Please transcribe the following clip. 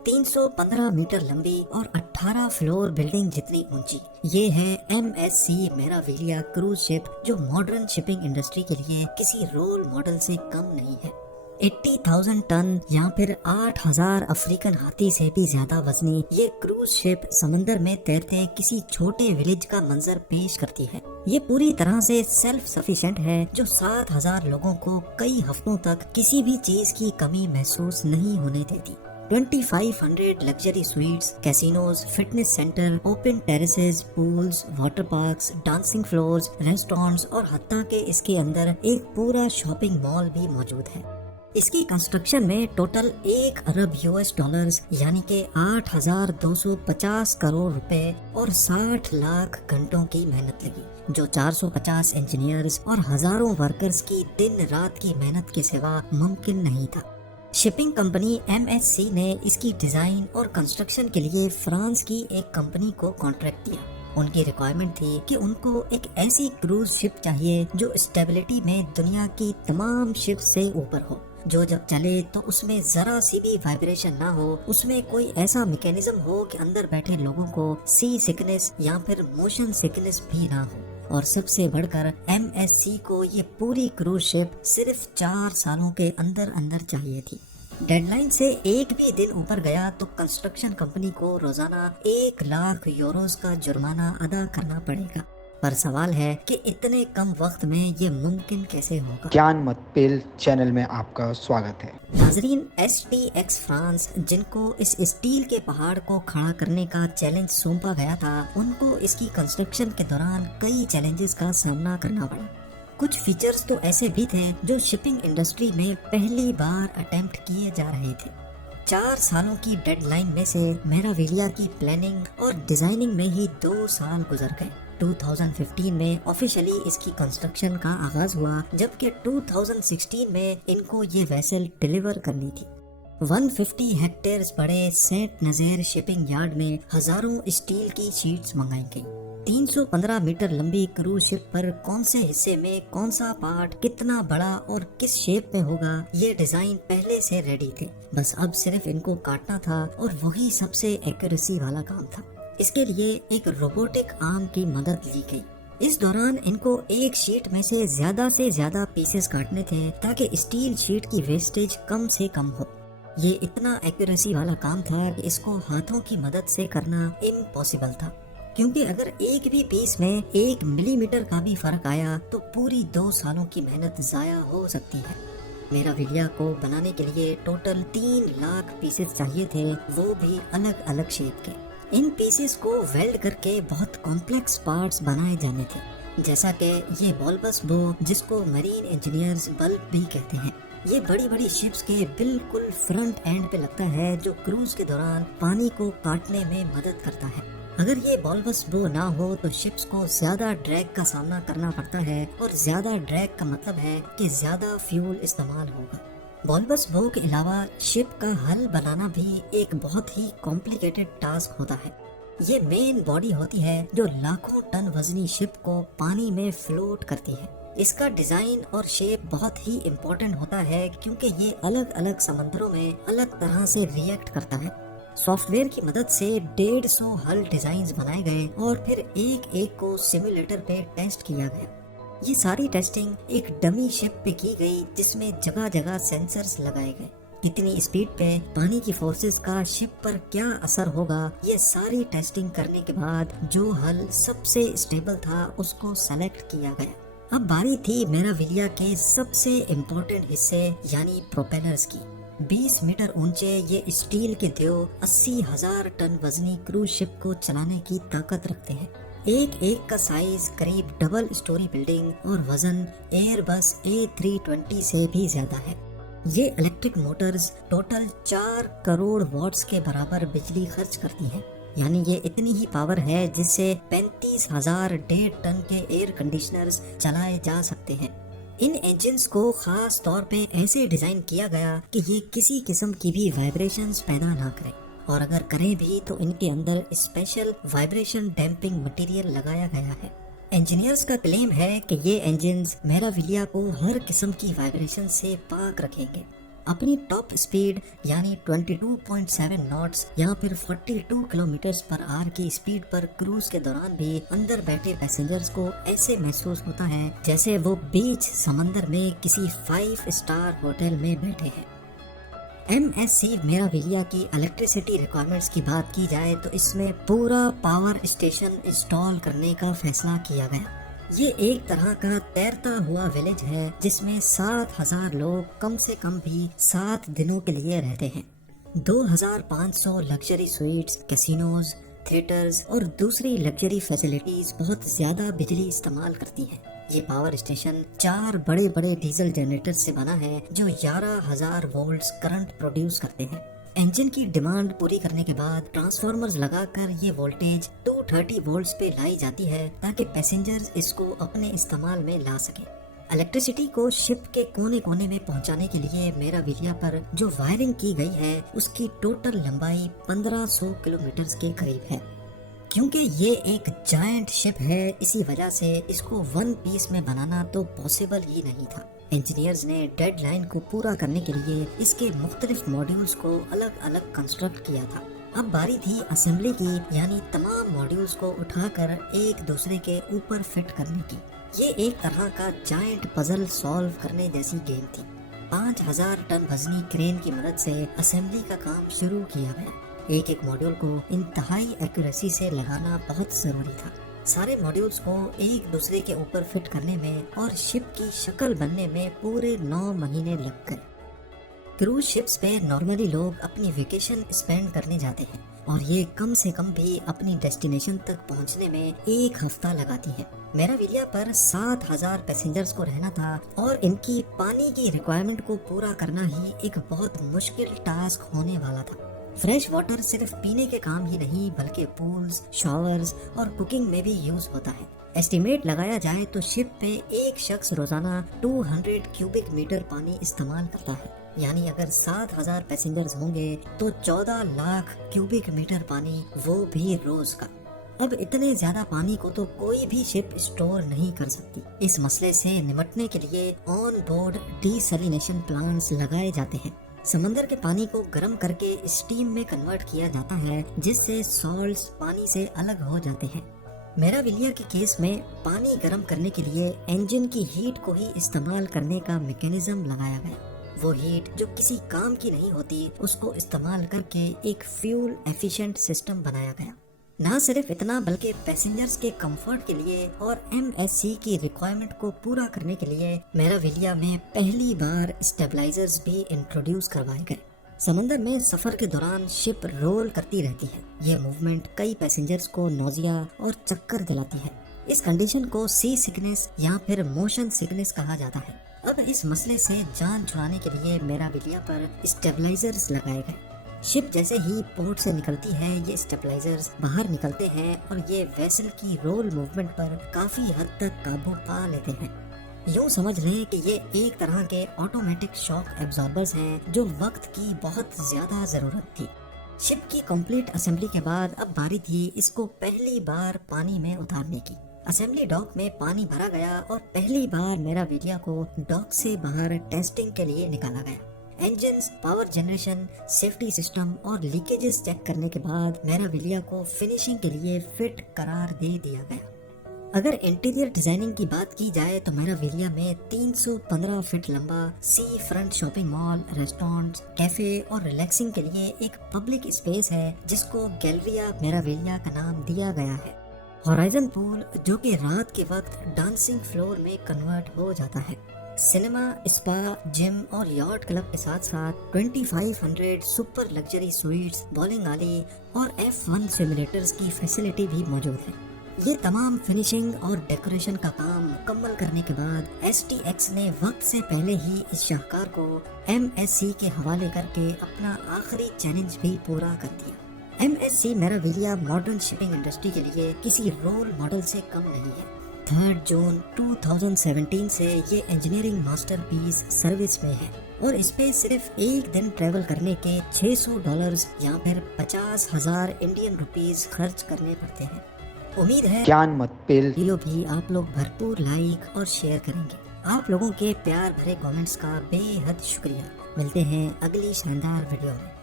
315 metre लंबी और 18 floor building जितनी ऊंची। ये है MSC मेराविलिया क्रूज शिप, जो मॉडर्न शिपिंग इंडस्ट्री के लिए किसी रोल मॉडल से कम नहीं है। 80,000 टन या फिर 8,000 अफ्रीकन हाथी से भी ज्यादा वजनी ये क्रूज शिप समंदर में तैरते किसी छोटे विलेज का मंजर पेश करती है। ये पूरी तरह से सेल्फ सफिशिएंट है, जो 7,000 लोगों को कई हफ्तों तक किसी भी चीज की कमी महसूस नहीं होने देती। 2500 luxury sweets, casinos, fitness centre, open terraces, pools, water parks, dancing floors, restaurants और हत्ता के इसके अंदर एक पूरा शॉपिंग मॉल भी मौजूद है। इसकी कंस्ट्रक्शन में टोटल 1 अरब US डॉलर्स यानी के 8,250 करोड़ रुपए और 60 लाख घंटों की मेहनत लगी, जो 450 इंजीनियर्स और हजारों वर्कर्स की दिन रात की मेहनत के सिवा मुमकिन नहीं था। शिपिंग कंपनी MSC ने इसकी डिजाइन और कंस्ट्रक्शन के लिए फ्रांस की एक कंपनी को कॉन्ट्रैक्ट दिया। उनकी रिक्वायरमेंट थी कि उनको एक ऐसी क्रूज शिप चाहिए जो स्टेबिलिटी में दुनिया की तमाम शिप से ऊपर हो, जो जब चले तो उसमें जरा सी भी वाइब्रेशन ना हो, उसमें कोई ऐसा मैकेनिज्म हो कि अंदर बैठे लोगों को सी सिकनेस या फिर मोशन सिकनेस भी ना हो। और सबसे बढ़कर MSC को ये पूरी क्रूज शिप सिर्फ 4 सालों के अंदर अंदर चाहिए थी। डेडलाइन से एक भी दिन ऊपर गया तो कंस्ट्रक्शन कंपनी को रोजाना 1 लाख यूरोस का जुर्माना अदा करना पड़ेगा। पर सवाल है कि इतने कम वक्त में ये मुमकिन कैसे होगा। ज्ञान मत पेल चैनल में आपका स्वागत है। नाजरीन, STX फ्रांस, जिनको इस स्टील के पहाड़ को खड़ा करने का चैलेंज सौंपा गया था, उनको इसकी कंस्ट्रक्शन के दौरान कई चैलेंजेस का सामना करना पड़ा। कुछ फीचर्स तो ऐसे भी थे जो शिपिंग इंडस्ट्री में पहली बार अटेम्प्ट किए जा रहे थे। 4 सालों की डेडलाइन में से मेराविलिया की प्लानिंग और डिजाइनिंग में ही 2 साल गुजर गए। 2015 में ऑफिशियली इसकी कंस्ट्रक्शन का आगाज हुआ, जबकि 2016 में इनको ये वेसल डिलीवर करनी थी। 150 हेक्टेयर्स बड़े सेंट नज़ीर शिपिंग यार्ड में हजारों स्टील की शीट्स मंगाई गई। 315 मीटर लंबी क्रूज शिप पर कौन से हिस्से में कौन सा पार्ट कितना बड़ा और किस शेप में होगा, ये डिजाइन पहले से रेडी थे। बस अब सिर्फ इनको काटना था और वही सबसे एक्यूरेसी वाला काम था। इसके लिए एक रोबोटिक आर्म की मदद ली गई। इस दौरान इनको एक शीट में से ज्यादा पीसेस काटने थे ताकि स्टील शीट की वेस्टेज कम से कम हो। ये इतना एक्यूरेसी वाला काम था कि इसको हाथों की मदद से करना इम्पॉसिबल था, क्योंकि अगर एक भी पीस में 1 मिलीमीटर का भी फर्क आया तो पूरी 2 सालों की मेहनत जाया हो सकती है। मेराविलिया को बनाने के लिए टोटल 3 लाख पीसेस चाहिए थे, वो भी अलग अलग शेप के। इन पीसेस को वेल्ड करके बहुत कॉम्प्लेक्स पार्ट्स बनाए जाने थे, जैसा कि ये बल्बस बो, जिसको मरीन इंजीनियर्स बल्ब भी कहते हैं। ये बड़ी बड़ी शिप्स के बिल्कुल फ्रंट एंड पे लगता है, जो क्रूज के दौरान पानी को काटने में मदद करता है। अगर ये बल्बस बो ना हो तो शिप्स को ज्यादा ड्रैग का सामना करना पड़ता है, और ज्यादा ड्रैग का मतलब है कि ज्यादा फ्यूल इस्तेमाल होगा। बल्बस बो के अलावा शिप का हल बनाना भी एक बहुत ही कॉम्प्लिकेटेड टास्क होता है। ये मेन बॉडी होती है जो लाखों टन वजनी शिप को पानी में फ्लोट करती है। इसका डिजाइन और शेप बहुत ही इम्पोर्टेंट होता है, क्योंकि ये अलग अलग समंदरों में अलग तरह से रिएक्ट करता है। सॉफ्टवेयर की मदद से 150 हल डिजाइन बनाए गए और फिर एक एक को सिमुलेटर पे टेस्ट किया गया। ये सारी टेस्टिंग एक डमी शिप पे की गई, जिसमें जगह जगह सेंसर्स लगाए गए। कितनी स्पीड पे पानी की फोर्सेस का शिप पर क्या असर होगा, ये सारी टेस्टिंग करने के बाद जो हल सबसे स्टेबल था उसको सेलेक्ट किया गया। अब बारी थी मेराविलिया के सबसे इम्पोर्टेंट हिस्से यानी प्रोपेलर्स की। 20 मीटर ऊंचे ये स्टील के देव 80,000 टन वजनी क्रूज शिप को चलाने की ताकत रखते हैं। एक एक का साइज करीब डबल स्टोरी बिल्डिंग और वजन एयरबस A320 से भी ज्यादा है। ये electric motors total 4 crore watts के बराबर बिजली खर्च करती हैं। यानी ये इतनी ही पावर है जिससे 35,000 1.5 टन के एयर कंडीशनर्स चलाए जा सकते हैं। इन इंजन्स को खास तौर पे ऐसे डिजाइन किया गया कि ये किसी किस्म की भी वाइब्रेशंस पैदा ना करें, और अगर करें भी तो इनके अंदर स्पेशल वाइब्रेशन डैम्पिंग मटेरियल लगाया गया है। इंजीनियर्स का क्लेम है कि ये इंजन्स मेराविलिया को हर किस्म की वाइब्रेशन से पाक रखेंगे। अपनी टॉप स्पीड यानी 22.7 नॉट्स या फिर 42 किलोमीटर पर आवर की स्पीड पर क्रूज के दौरान भी अंदर बैठे पैसेंजर्स को ऐसे महसूस होता है जैसे वो बीच समंदर में किसी 5 स्टार होटल में बैठे हैं। MSC मेराविलिया की इलेक्ट्रिसिटी रिक्वायरमेंट्स की बात की जाए तो इसमें पूरा पावर स्टेशन इंस्टॉल करने का फैसला किया गया। ये एक तरह का तैरता हुआ विलेज है जिसमें 7,000 लोग कम से कम भी 7 दिनों के लिए रहते हैं। 2,500 लग्जरी स्वीट्स, कैसीनोज, थिएटर्स और दूसरी लग्जरी फैसिलिटीज बहुत ज्यादा बिजली इस्तेमाल करती हैं। ये पावर स्टेशन 4 बड़े बड़े डीजल जनरेटर से बना है जो 11,000 वोल्ट्स करंट प्रोड्यूस करते हैं। इंजन की डिमांड पूरी करने के बाद ट्रांसफार्मर्स लगाकर ये वोल्टेज 230 वोल्ट्स पे लाई जाती है ताकि पैसेंजर्स इसको अपने इस्तेमाल में ला सके। इलेक्ट्रिसिटी को शिप के कोने कोने में पहुंचाने के लिए मेराविलिया पर जो वायरिंग की गई है उसकी टोटल लंबाई 1500 किलोमीटर के करीब है। क्योंकि ये एक जायंट शिप है इसी वजह से इसको वन पीस में बनाना तो पॉसिबल ही नहीं था। इंजीनियर्स ने डेडलाइन को पूरा करने के लिए इसके मुख्तलिफ मॉड्यूल्स को अलग अलग कंस्ट्रक्ट किया था। अब बारी थी असेंबली की, यानी तमाम मॉड्यूल्स को उठाकर एक दूसरे के ऊपर फिट करने की। ये एक तरह का जायंट पजल सॉल्व करने जैसी गेम थी। 5,000 टन वजनी क्रेन की मदद से असेंबली का काम शुरू किया गया। एक एक मॉड्यूल को इंतहाई एक्यूरेसी से लगाना बहुत जरूरी था। सारे मॉड्यूल्स को एक दूसरे के ऊपर फिट करने में और शिप की शक्ल बनने में पूरे 9 महीने लग गए। क्रूज शिप्स पे नॉर्मली लोग अपनी वेकेशन स्पेंड करने जाते हैं और ये कम से कम भी अपनी डेस्टिनेशन तक पहुंचने में 1 हफ्ता लगाती है। मेराविलिया पर 7,000 पैसेंजर्स को रहना था और इनकी पानी की रिक्वायरमेंट को पूरा करना ही एक बहुत मुश्किल टास्क होने वाला था। फ्रेश वाटर सिर्फ पीने के काम ही नहीं बल्कि पूल्स, शॉवर्स और कुकिंग में भी यूज होता है। एस्टिमेट लगाया जाए तो शिप पे एक शख्स रोजाना 200 क्यूबिक मीटर पानी इस्तेमाल करता है। यानी अगर 7,000 पैसेंजर्स होंगे तो 14 लाख क्यूबिक मीटर पानी, वो भी रोज का। अब इतने ज्यादा पानी को तो कोई भी शिप स्टोर नहीं कर सकती। इस मसले से निपटने के लिए ऑन बोर्ड डीसैलिनेशन प्लांट्स लगाए जाते हैं। समंदर के पानी को गर्म करके स्टीम में कन्वर्ट किया जाता है जिससे सॉल्ट्स पानी से अलग हो जाते हैं। मेराविलिया के केस में पानी गर्म करने के लिए इंजन की हीट को ही इस्तेमाल करने का मैकेनिज्म लगाया गया। वो हीट जो किसी काम की नहीं होती उसको इस्तेमाल करके एक फ्यूल एफिशिएंट सिस्टम बनाया गया। ना सिर्फ इतना बल्कि पैसेंजर्स के कंफर्ट के लिए और MSC की रिक्वायरमेंट को पूरा करने के लिए मेराविलिया में पहली बार स्टेबलाइजर्स भी इंट्रोड्यूस करवाए गए। समंदर में सफर के दौरान शिप रोल करती रहती है। ये मूवमेंट कई पैसेंजर्स को नोजिया और चक्कर दिलाती है। इस कंडीशन को सी सिकनेस या फिर मोशन सिकनेस कहा जाता है। अब इस मसले से जान छुड़ाने के लिए मेराविलिया पर स्टेबलाइजर्स लगाए गए। शिप जैसे ही पोर्ट से निकलती है ये स्टेबलाइजर्स बाहर निकलते हैं और ये वेसल की रोल मूवमेंट पर काफी हद तक काबू पा लेते हैं। यूँ समझ लें कि ये एक तरह के ऑटोमेटिक शॉक एब्जॉर्बर्स हैं जो वक्त की बहुत ज्यादा जरूरत थी। शिप की कंप्लीट असेंबली के बाद अब बारी थी इसको पहली बार पानी में उतारने की। असेंबली डॉक में पानी भरा गया और पहली बार मेराविलिया को डॉक से बाहर टेस्टिंग के लिए निकाला गया। Engines, power generation, safety system और लीकेजेस चेक करने के बाद मेराविलिया को फिनिशिंग के लिए फिट करार दे दिया गया। अगर इंटीरियर डिजाइनिंग की बात की जाए तो मेराविलिया में 315 फीट लंबा sea front shopping mall, restaurants, cafe और रिलैक्सिंग के लिए एक पब्लिक स्पेस है जिसको गैलरिया मेराविलिया का नाम दिया गया है। होराइजन पूल जो कि रात के वक्त डांसिंग फ्लोर में कन्वर्ट हो जाता है। सिनेमा, स्पा, जिम और यॉट क्लब के साथ साथ 2500 super luxury sweets, bowling alley और F1 सिमुलेटर्स की फैसिलिटी भी मौजूद है। ये तमाम फिनिशिंग और डेकोरेशन का काम मुकम्मल करने के बाद STX ने वक्त से पहले ही इस शाहकार को MSC के हवाले करके अपना आखिरी चैलेंज भी पूरा कर दिया। MSC मेराविलिया मॉडर्न शिपिंग इंडस्ट्री के लिए किसी रोल मॉडल से कम नहीं है। 3 जून 2017 से ये इंजीनियरिंग मास्टरपीस सर्विस में है और इस पे सिर्फ एक दिन ट्रेवल करने के $600 या फिर 50,000 इंडियन रुपीस खर्च करने पड़ते हैं। उम्मीद है ज्ञान मत पेल वीडियो भी आप लोग भरपूर लाइक और शेयर करेंगे। आप लोगों के प्यार भरे कमेंट्स का बेहद शुक्रिया। मिलते हैं अगली शानदार वीडियो में।